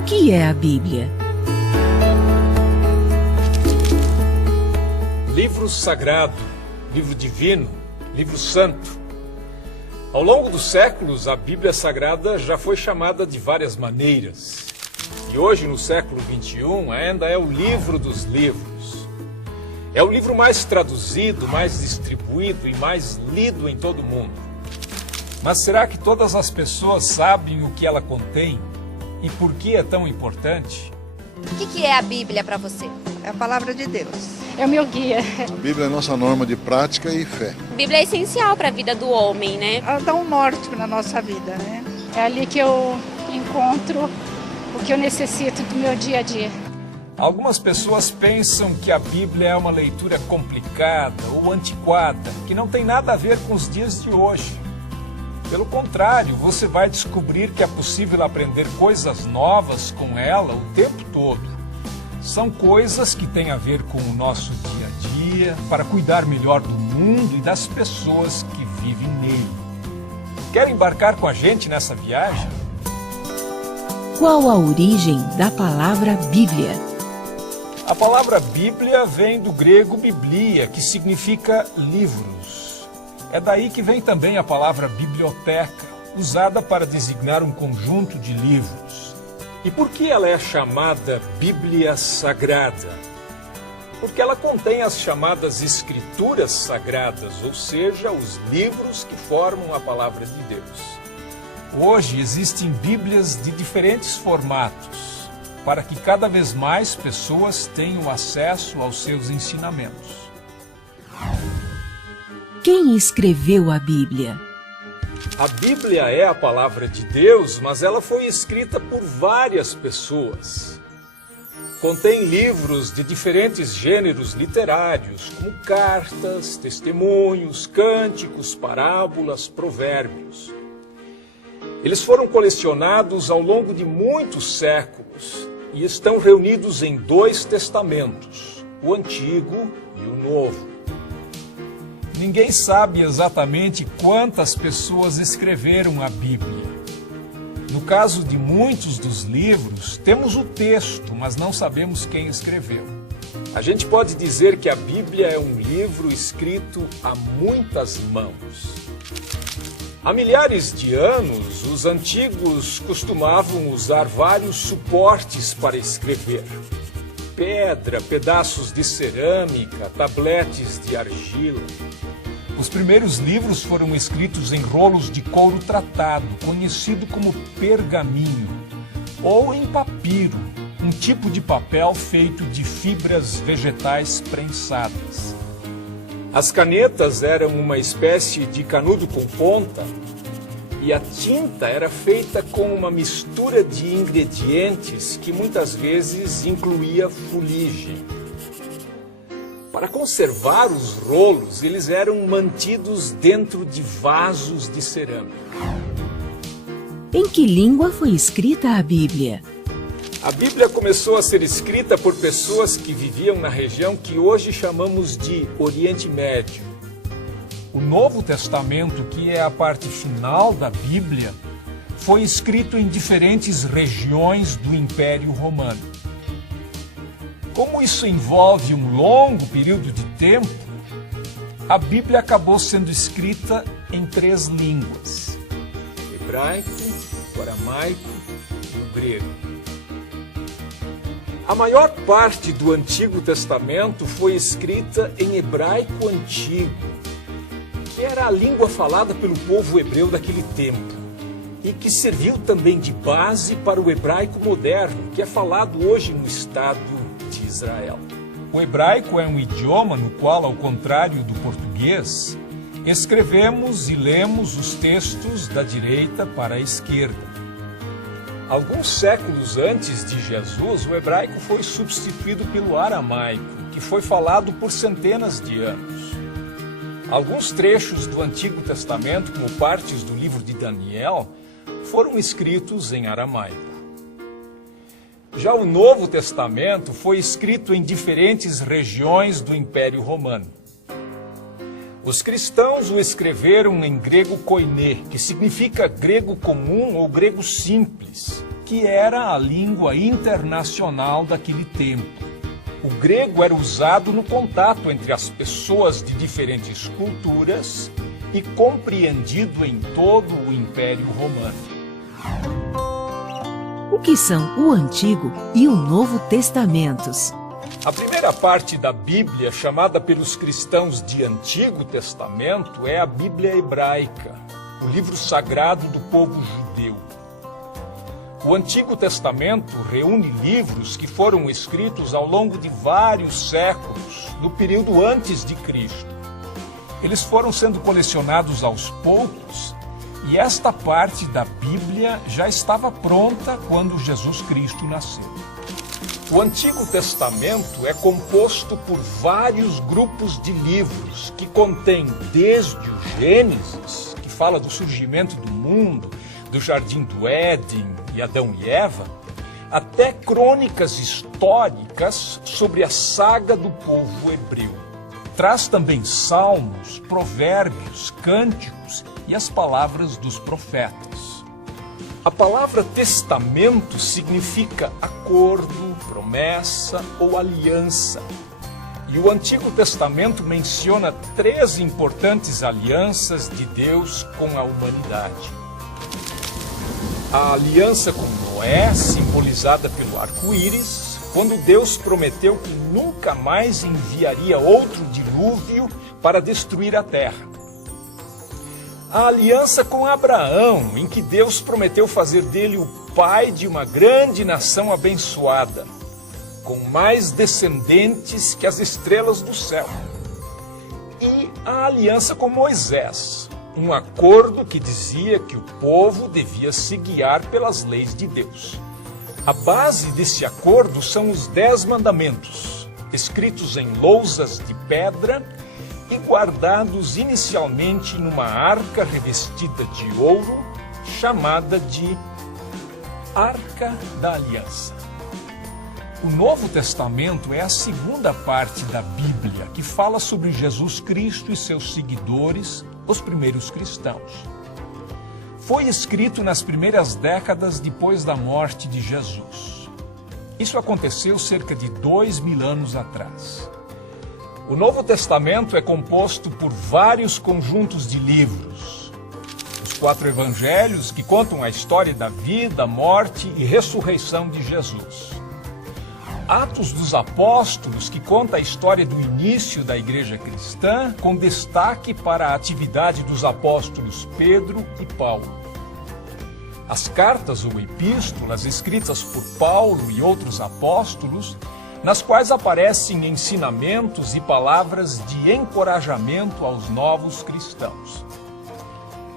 O que é a Bíblia? Livro sagrado, livro divino, livro santo. Ao longo dos séculos, a Bíblia Sagrada já foi chamada de várias maneiras. E hoje, no século XXI, ainda é o livro dos livros. É o livro mais traduzido, mais distribuído e mais lido em todo o mundo. Mas será que todas as pessoas sabem o que ela contém e por que é tão importante? O que é a Bíblia para você? É a palavra de Deus. É o meu guia. A Bíblia é a nossa norma de prática e fé. A Bíblia é essencial para a vida do homem, né? Ela dá um norte na nossa vida, né? É ali que eu encontro o que eu necessito do meu dia a dia. Algumas pessoas pensam que a Bíblia é uma leitura complicada ou antiquada, que não tem nada a ver com os dias de hoje. Pelo contrário, você vai descobrir que é possível aprender coisas novas com ela o tempo todo. São coisas que têm a ver com o nosso dia a dia, para cuidar melhor do mundo e das pessoas que vivem nele. Quer embarcar com a gente nessa viagem? Qual a origem da palavra Bíblia? A palavra Bíblia vem do grego biblia, que significa livros. É daí que vem também a palavra biblioteca, usada para designar um conjunto de livros. E por que ela é chamada Bíblia Sagrada? Porque ela contém as chamadas Escrituras Sagradas, ou seja, os livros que formam a palavra de Deus. Hoje existem Bíblias de diferentes formatos, para que cada vez mais pessoas tenham acesso aos seus ensinamentos. Quem escreveu a Bíblia? A Bíblia é a palavra de Deus, mas ela foi escrita por várias pessoas. Contém livros de diferentes gêneros literários, como cartas, testemunhos, cânticos, parábolas, provérbios. Eles foram colecionados ao longo de muitos séculos e estão reunidos em 2 testamentos, o Antigo e o Novo. Ninguém sabe exatamente quantas pessoas escreveram a Bíblia. No caso de muitos dos livros, temos o texto, mas não sabemos quem escreveu. A gente pode dizer que a Bíblia é um livro escrito a muitas mãos. Há milhares de anos, os antigos costumavam usar vários suportes para escrever. Pedra, pedaços de cerâmica, tabletes de argila. Os primeiros livros foram escritos em rolos de couro tratado, conhecido como pergaminho, ou em papiro, um tipo de papel feito de fibras vegetais prensadas. As canetas eram uma espécie de canudo com ponta, e a tinta era feita com uma mistura de ingredientes que muitas vezes incluía fuligem. Para conservar os rolos, eles eram mantidos dentro de vasos de cerâmica. Em que língua foi escrita a Bíblia? A Bíblia começou a ser escrita por pessoas que viviam na região que hoje chamamos de Oriente Médio. O Novo Testamento, que é a parte final da Bíblia, foi escrito em diferentes regiões do Império Romano. Como isso envolve um longo período de tempo, a Bíblia acabou sendo escrita em 3 línguas: hebraico, o aramaico e o grego. A maior parte do Antigo Testamento foi escrita em hebraico antigo, que era a língua falada pelo povo hebreu daquele tempo, e que serviu também de base para o hebraico moderno, que é falado hoje no Estado de Israel. O hebraico é um idioma no qual, ao contrário do português, escrevemos e lemos os textos da direita para a esquerda. Alguns séculos antes de Jesus, o hebraico foi substituído pelo aramaico, que foi falado por centenas de anos. Alguns trechos do Antigo Testamento, como partes do livro de Daniel, foram escritos em aramaico. Já o Novo Testamento foi escrito em diferentes regiões do Império Romano. Os cristãos o escreveram em grego koiné, que significa grego comum ou grego simples, que era a língua internacional daquele tempo. O grego era usado no contato entre as pessoas de diferentes culturas e compreendido em todo o Império Romano. O que são o Antigo e o Novo Testamentos? A primeira parte da Bíblia, chamada pelos cristãos de Antigo Testamento, é a Bíblia hebraica, o livro sagrado do povo judeu. O Antigo Testamento reúne livros que foram escritos ao longo de vários séculos, no período antes de Cristo. Eles foram sendo colecionados aos poucos e esta parte da Bíblia já estava pronta quando Jesus Cristo nasceu. O Antigo Testamento é composto por vários grupos de livros que contêm desde o Gênesis, que fala do surgimento do mundo, do Jardim do Éden e Adão e Eva, até crônicas históricas sobre a saga do povo hebreu. Traz também salmos, provérbios, cânticos e as palavras dos profetas. A palavra testamento significa acordo, promessa ou aliança. E o Antigo Testamento menciona 3 importantes alianças de Deus com a humanidade. A aliança com Noé, simbolizada pelo arco-íris, quando Deus prometeu que nunca mais enviaria outro dilúvio para destruir a terra. A aliança com Abraão, em que Deus prometeu fazer dele o pai de uma grande nação abençoada, com mais descendentes que as estrelas do céu. E a aliança com Moisés, um acordo que dizia que o povo devia se guiar pelas leis de Deus. A base desse acordo são os 10 mandamentos, escritos em lousas de pedra e guardados inicialmente numa arca revestida de ouro, chamada de Arca da Aliança. O Novo Testamento é a segunda parte da Bíblia, que fala sobre Jesus Cristo e seus seguidores, os primeiros cristãos. Foi escrito nas primeiras décadas depois da morte de Jesus. Isso aconteceu cerca de 2000 anos atrás. O Novo Testamento é composto por vários conjuntos de livros. Os 4 evangelhos, que contam a história da vida, morte e ressurreição de Jesus. Atos dos Apóstolos, que conta a história do início da igreja cristã, com destaque para a atividade dos apóstolos Pedro e Paulo. As cartas ou epístolas escritas por Paulo e outros apóstolos, nas quais aparecem ensinamentos e palavras de encorajamento aos novos cristãos.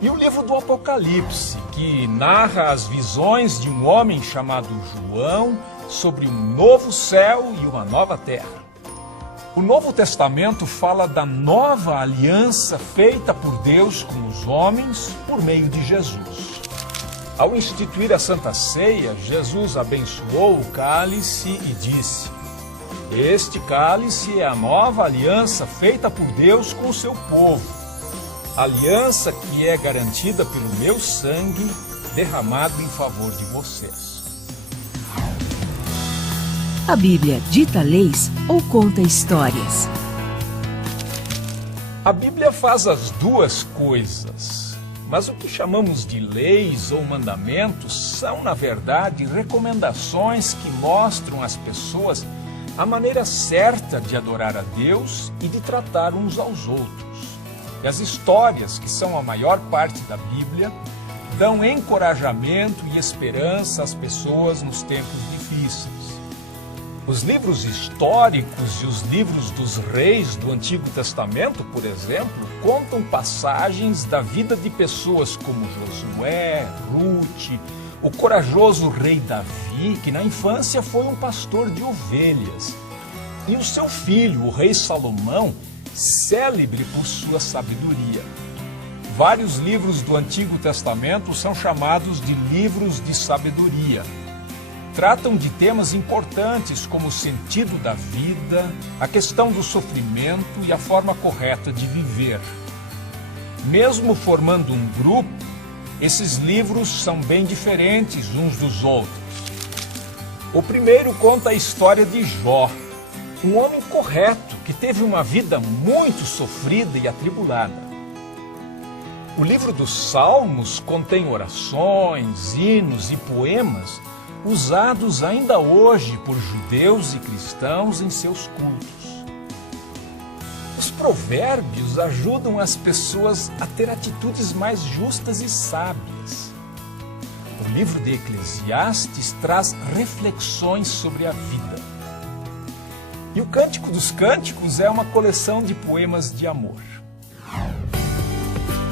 E o livro do Apocalipse, que narra as visões de um homem chamado João, sobre um novo céu e uma nova terra. O Novo Testamento fala da nova aliança feita por Deus com os homens por meio de Jesus. Ao instituir a Santa Ceia, Jesus abençoou o cálice e disse: "Este cálice é a nova aliança feita por Deus com o seu povo, aliança que é garantida pelo meu sangue derramado em favor de vocês." A Bíblia dita leis ou conta histórias? A Bíblia faz as duas coisas, mas o que chamamos de leis ou mandamentos são, na verdade, recomendações que mostram às pessoas a maneira certa de adorar a Deus e de tratar uns aos outros. E as histórias, que são a maior parte da Bíblia, dão encorajamento e esperança às pessoas nos tempos difíceis. Os livros históricos e os livros dos reis do Antigo Testamento, por exemplo, contam passagens da vida de pessoas como Josué, Ruth, o corajoso rei Davi, que na infância foi um pastor de ovelhas, e o seu filho, o rei Salomão, célebre por sua sabedoria. Vários livros do Antigo Testamento são chamados de livros de sabedoria. Tratam de temas importantes como o sentido da vida, a questão do sofrimento e a forma correta de viver. Mesmo formando um grupo, esses livros são bem diferentes uns dos outros. O primeiro conta a história de Jó, um homem correto que teve uma vida muito sofrida e atribulada. O livro dos Salmos contém orações, hinos e poemas usados ainda hoje por judeus e cristãos em seus cultos. Os provérbios ajudam as pessoas a ter atitudes mais justas e sábias. O livro de Eclesiastes traz reflexões sobre a vida. E o Cântico dos Cânticos é uma coleção de poemas de amor.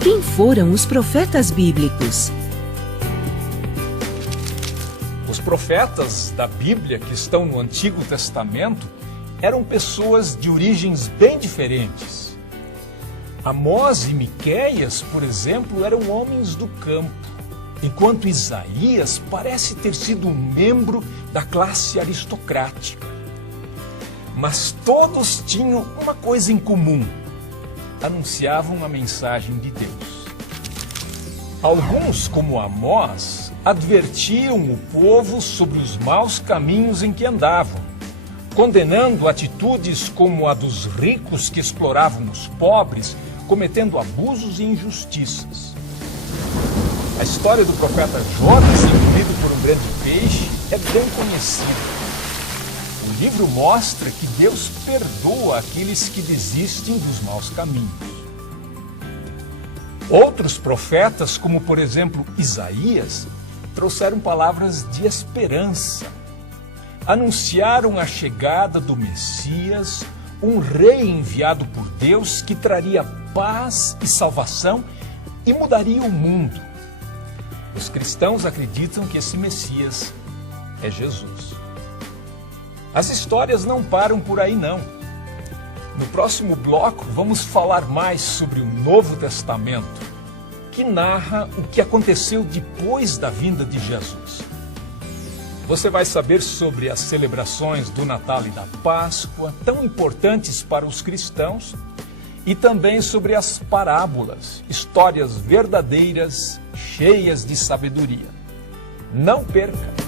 Quem foram os profetas bíblicos? Os profetas da Bíblia que estão no Antigo Testamento eram pessoas de origens bem diferentes. Amós e Miqueias, por exemplo, eram homens do campo, enquanto Isaías parece ter sido um membro da classe aristocrática. Mas todos tinham uma coisa em comum: anunciavam a mensagem de Deus. Alguns, como Amós, advertiam o povo sobre os maus caminhos em que andavam, condenando atitudes como a dos ricos que exploravam os pobres, cometendo abusos e injustiças. A história do profeta Jonas, engolido por um grande peixe, é bem conhecida. O livro mostra que Deus perdoa aqueles que desistem dos maus caminhos. Outros profetas, como por exemplo Isaías, trouxeram palavras de esperança. Anunciaram a chegada do Messias, um rei enviado por Deus que traria paz e salvação e mudaria o mundo. Os cristãos acreditam que esse Messias é Jesus. As histórias não param por aí, não. No próximo bloco, vamos falar mais sobre o Novo Testamento, que narra o que aconteceu depois da vinda de Jesus. Você vai saber sobre as celebrações do Natal e da Páscoa, tão importantes para os cristãos, e também sobre as parábolas, histórias verdadeiras, cheias de sabedoria. Não perca!